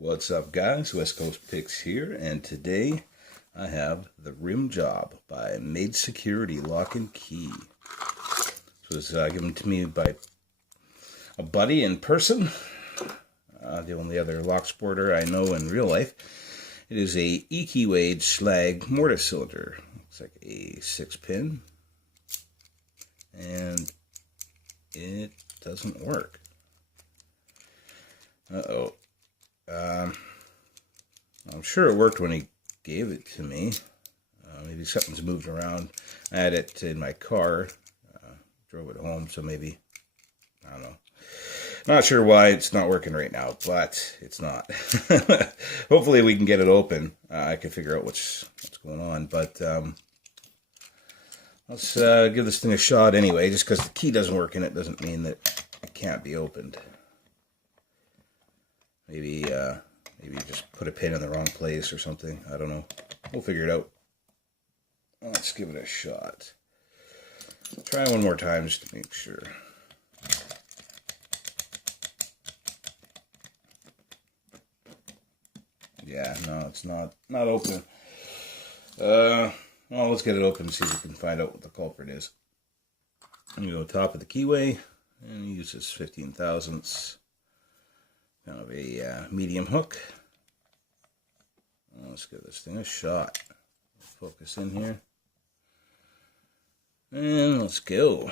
What's up, guys? West Coast Picks here, and today I have the Rim Job by Maid Security Lock and Key. This was given to me by a buddy in person, the only other lock sporter I know in real life. It is a EQ slag mortise cylinder. Looks like a 6-pin, and it doesn't work. Uh-oh. I'm sure it worked when he gave it to me. Maybe something's moved around. I had it in my car, drove it home, so maybe, I don't know. Not sure why it's not working right now, but it's not. Hopefully we can get it open. I can figure out what's going on, but let's give this thing a shot anyway. Just because the key doesn't work in it doesn't mean that it can't be opened. Maybe just put a pin in the wrong place or something. I don't know. We'll figure it out. Let's give it a shot. Try one more time just to make sure. Yeah, no, it's not open. Well, let's get it open and see if we can find out what the culprit is. I'm going to go top of the keyway and use this 15 thousandths. Kind of a medium hook. Let's give this thing a shot. Focus in here. And let's go.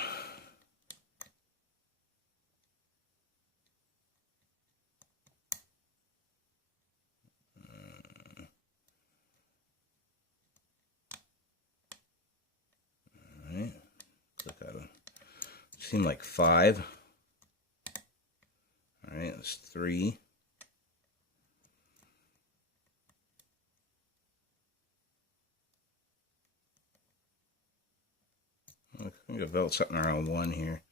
Alright. Click out of. Seem like 5. Alright, that's 3. I think I've felt something around 1 here.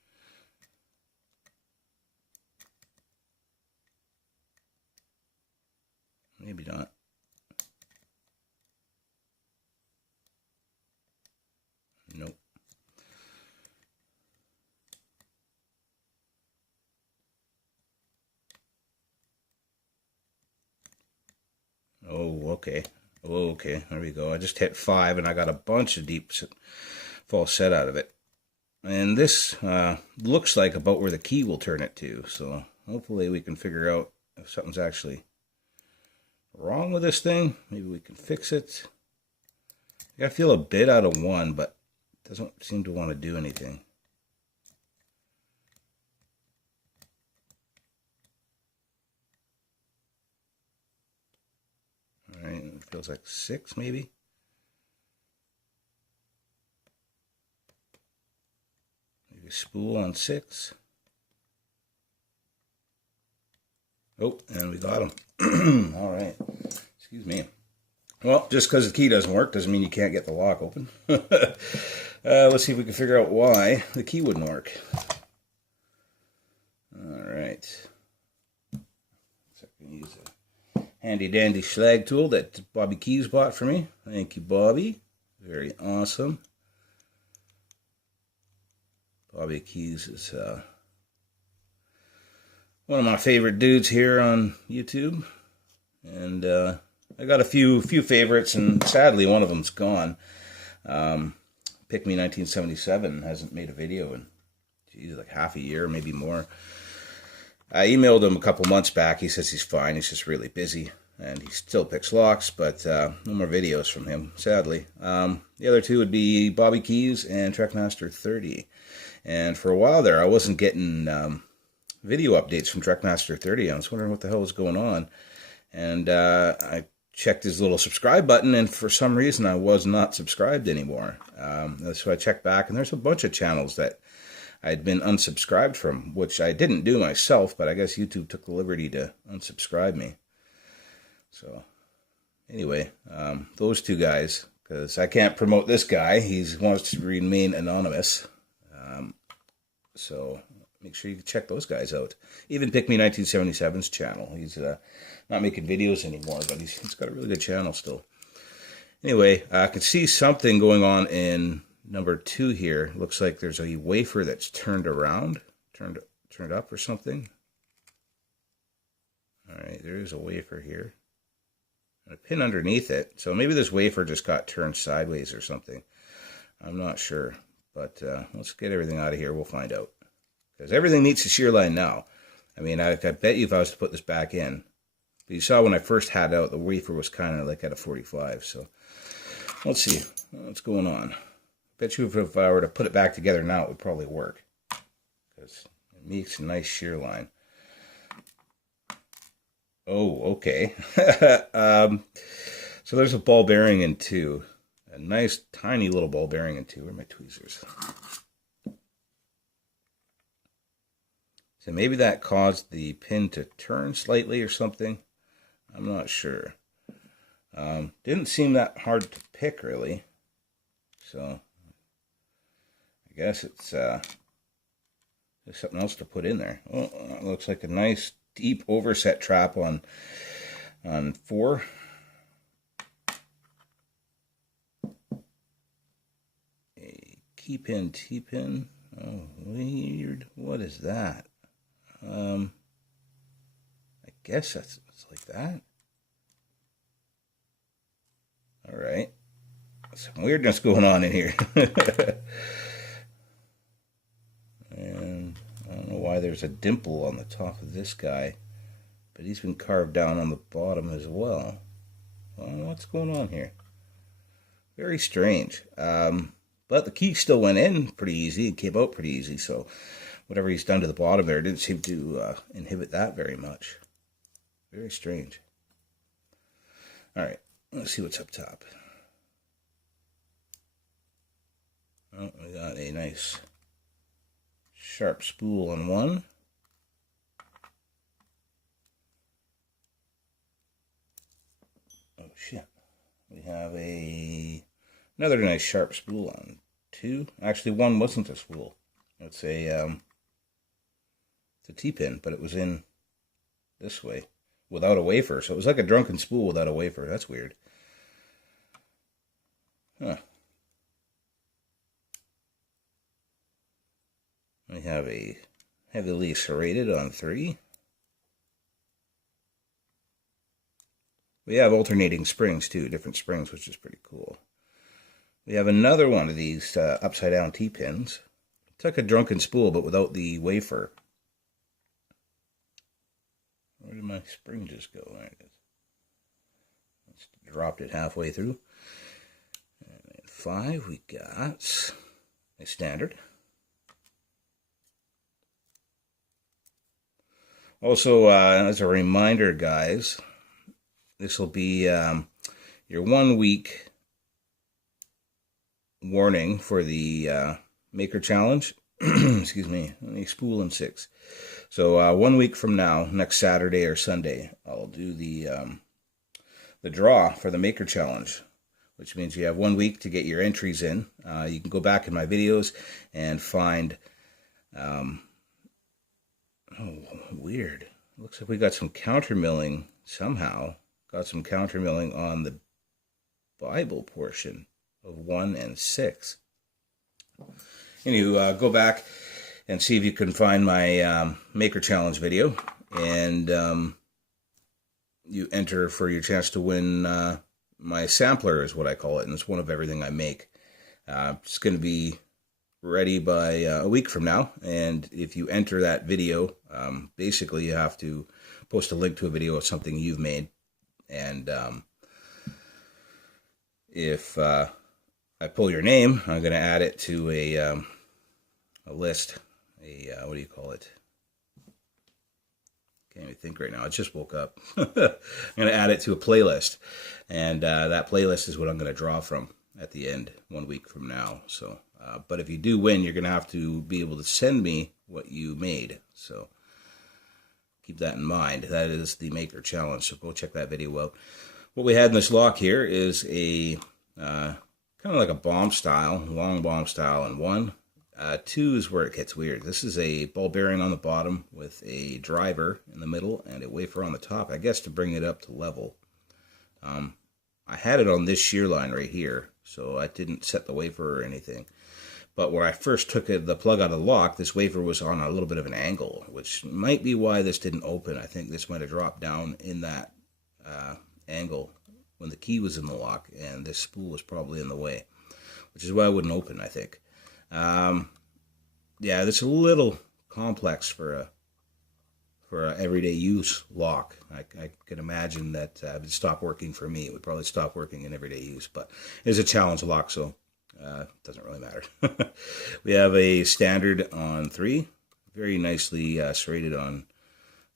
Maybe not. Nope. Oh, okay. Oh, okay. There we go. I just hit 5 and I got a bunch of deep falset out of it. And this looks like about where the key will turn it to. So hopefully we can figure out if something's actually wrong with this thing. Maybe we can fix it. I feel a bit out of 1, but it doesn't seem to want to do anything. Alright, it feels like 6 maybe. Maybe spool on 6. Oh, and we got him. Alright. Excuse me. Well, just because the key doesn't work doesn't mean you can't get the lock open. Let's see if we can figure out why the key wouldn't work. Alright. So I can use a handy dandy slag tool that Bobby Keys bought for me. Thank you, Bobby. Very awesome. Bobby Keys is one of my favorite dudes here on YouTube. And I got a few favorites, and sadly one of them's gone. Pick Me 1977 hasn't made a video in, geez, like half a year, maybe more. I emailed him a couple months back. He says he's fine. He's just really busy, and he still picks locks, but no more videos from him, sadly. The other two would be Bobby Keys and Trekmaster 30. And for a while there, I wasn't getting video updates from Trekmaster 30. I was wondering what the hell was going on. And I checked his little subscribe button, and for some reason I was not subscribed anymore. So I checked back, and there's a bunch of channels that I'd been unsubscribed from, which I didn't do myself, but I guess YouTube took the liberty to unsubscribe me. So anyway, those two guys, because I can't promote this guy. He wants to remain anonymous. So make sure you check those guys out. Even Pick Me 1977's channel. He's not making videos anymore, but he's got a really good channel still. Anyway, I can see something going on in number 2 here. Looks like there's a wafer that's turned around, turned up or something. Alright, there is a wafer here. And a pin underneath it. So maybe this wafer just got turned sideways or something. I'm not sure. But let's get everything out of here. We'll find out. Because everything meets the shear line now. I mean, I bet you if I was to put this back in. But you saw when I first had it out, the wafer was kind of like at a 45. So let's see what's going on. Bet you if I were to put it back together now, it would probably work. Because it makes a nice shear line. Oh, okay. So there's a ball bearing in 2. A nice tiny little ball bearing in 2. Where are my tweezers? So maybe that caused the pin to turn slightly or something. I'm not sure. Didn't seem that hard to pick, really. So I guess it's there's something else to put in there. Oh, it looks like a nice deep overset trap on 4. A key pin, T-pin. Oh, weird. What is that? I guess it's like that. All right. Some weirdness going on in here. And I don't know why there's a dimple on the top of this guy, but he's been carved down on the bottom as well. What's going on here? Very strange. But the key still went in pretty easy and came out pretty easy, so whatever he's done to the bottom there didn't seem to inhibit that very much. Very strange. Alright, let's see what's up top. Oh, we got a nice sharp spool on one. Oh shit. We have another nice sharp spool on 2. Actually, one wasn't a spool. It's a T-pin, but it was in this way without a wafer. So it was like a drunken spool without a wafer. That's weird. Huh. We have a heavily serrated on 3. We have alternating springs too, different springs, which is pretty cool. We have another one of these upside down T-pins. It's like a drunken spool, but without the wafer. Where did my spring just go? There it is. Just dropped it halfway through. And then 5, we got a standard. Also, as a reminder, guys, this will be your 1 week warning for the Maker Challenge. Excuse me, only spool and 6. So 1 week from now, next Saturday or Sunday, I'll do the draw for the Maker Challenge, which means you have 1 week to get your entries in. You can go back in my videos and find... oh, weird. Looks like we got some counter milling somehow. Got some counter milling on the Bible portion of 1 and 6. Anyway, go back and see if you can find my Maker Challenge video, and you enter for your chance to win my sampler, is what I call it, and it's one of everything I make. It's going to be ready by a week from now, and if you enter that video, basically you have to post a link to a video of something you've made, and if I pull your name, I'm going to add it to a list, what do you call it? Can't even think right now. I just woke up. I'm going to add it to a playlist, and that playlist is what I'm going to draw from at the end 1 week from now. So, but if you do win, you're going to have to be able to send me what you made. So keep that in mind. That is the Maker Challenge. So go check that video out. What we had in this lock here is a kind of like a bomb style, long bomb style in 1. 2 is where it gets weird. This is a ball bearing on the bottom with a driver in the middle and a wafer on the top, I guess to bring it up to level. I had it on this shear line right here, so I didn't set the wafer or anything. But when I first took the plug out of the lock, this wafer was on a little bit of an angle, which might be why this didn't open. I think this might have dropped down in that angle when the key was in the lock, and this spool was probably in the way, which is why it wouldn't open, I think. Yeah, this is a little complex for a everyday use lock. I can imagine that it would stop working for me. It would probably stop working in everyday use, but it's a challenge lock, so it doesn't really matter. We have a standard on 3, very nicely serrated on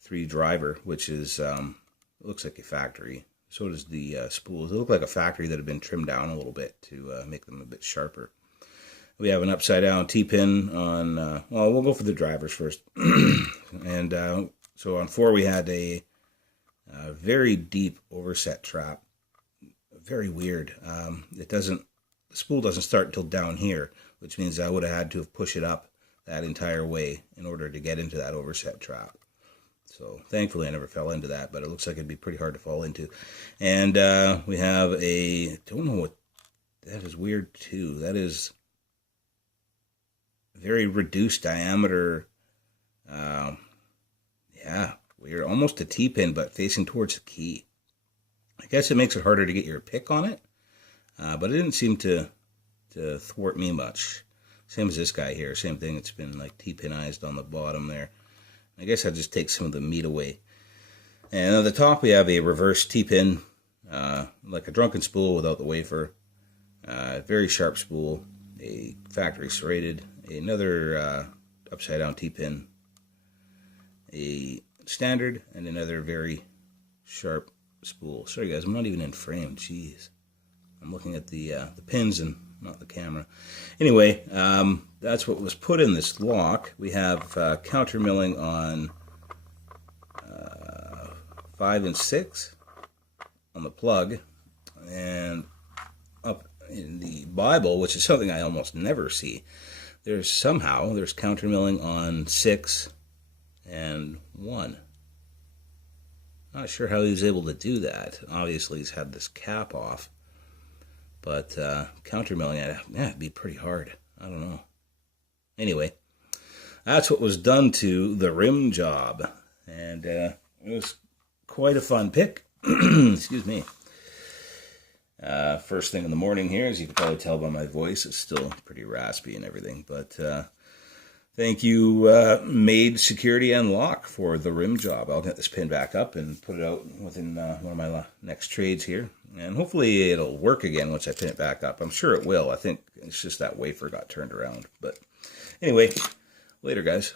3 driver, which is looks like a factory. So does the spools. They look like a factory that had been trimmed down a little bit to make them a bit sharper. We have an upside down T-pin on, well, we'll go for the drivers first. And so on 4 we had a very deep overset trap. Very weird. The spool doesn't start until down here, which means I would have had to have pushed it up that entire way in order to get into that overset trap. So thankfully I never fell into that, but it looks like it'd be pretty hard to fall into. And we have don't know what, that is weird too. That is very reduced diameter. Yeah, weird. Almost a T-pin, but facing towards the key. I guess it makes it harder to get your pick on it, but it didn't seem to thwart me much. Same as this guy here, same thing. It's been like T-pinized on the bottom there. I guess I'll just take some of the meat away. And on the top we have a reverse T-pin, like a drunken spool without the wafer. Very sharp spool, a factory serrated, another upside down T-pin, a standard, and another very sharp spool. Sorry guys, I'm not even in frame, jeez. I'm looking at the pins and not the camera. Anyway, that's what was put in this lock. We have counter milling on 5 and 6 on the plug, and up in the Bible, which is something I almost never see, there's counter milling on 6 and 1. Not sure how he was able to do that. Obviously he's had this cap off, but counter milling, it'd be pretty hard. I don't know. Anyway, that's what was done to the rim job, and it was quite a fun pick. Excuse me. First thing in the morning here, as you can probably tell by my voice, it's still pretty raspy and everything, but thank you, Maid Security and Lock, for the rim job. I'll get this pin back up and put it out within one of my next trades here, and hopefully it'll work again once I pin it back up. I'm sure it will. I think it's just that wafer got turned around, but anyway, later guys.